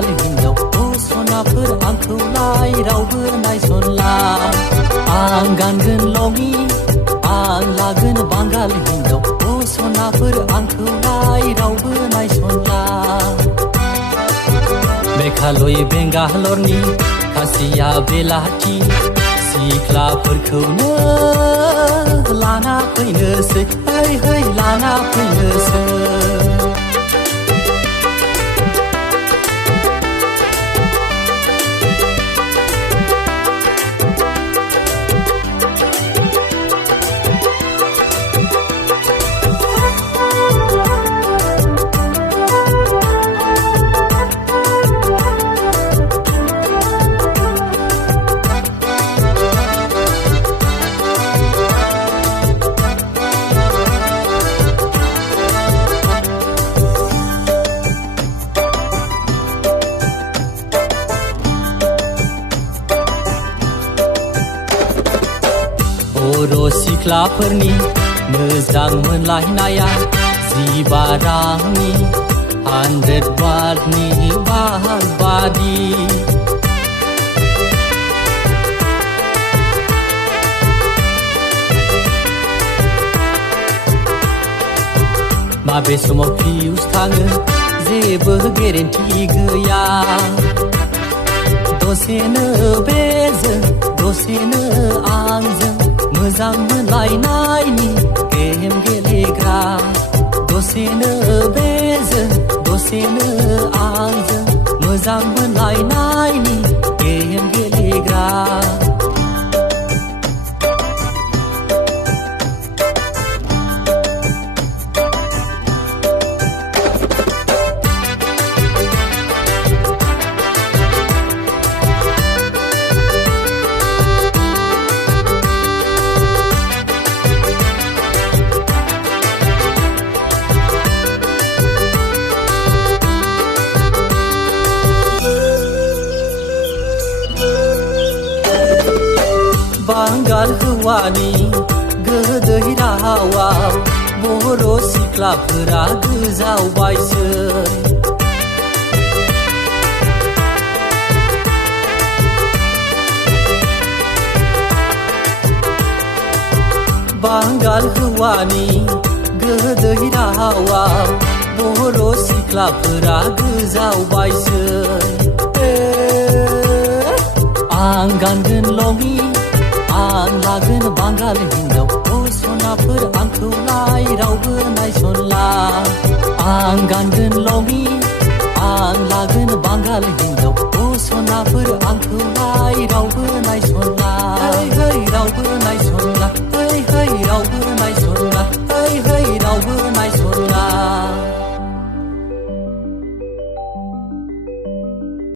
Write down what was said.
बांगाली हिन्जाव सनाफोर आंखौलाय रावबो नायसनला आं गानगोन लङि आं लागोन बांगाली हिन्जाव सनाफोर आंखौलाय रावबो नायसनला मेघालय बेंगालरनि खासिया बेलाथि सिख्लाफोरखौनो लाना फैनोसै है लाना फैनोसै बर' सिख्लाफोरनि मोजां मोनलायनाया 12 रांनि 100 बातनि बाहाग बादि माबे समाव फिउस थाङो जेबो गेरेन्टि गैया दसेनो बेजों दसेनो आंजों मोजां मोनलायनायनि गेम गेलेग्रा दसेनो बेजों दसेनो आंजों मोजां मोनलायनायनि गेम गेलेग्रा बांगाल हौवानि गोदै रावाव बर' सिख्लाफोरा गोजावबायसै बांगाल हौवानि गोदै रावाव बर' सिख्लाफोरा गोजावबायसै आं गानगोन लङि आं लागोन बांगाली हिन्जाव सनाफोर आंखौलाय रावबो नायसनला आं गानगोन लङि आं लागोन बांगाली हिन्जाव सनाफोर आंखौलाय रावबो नायसनला है रावबो नायसनला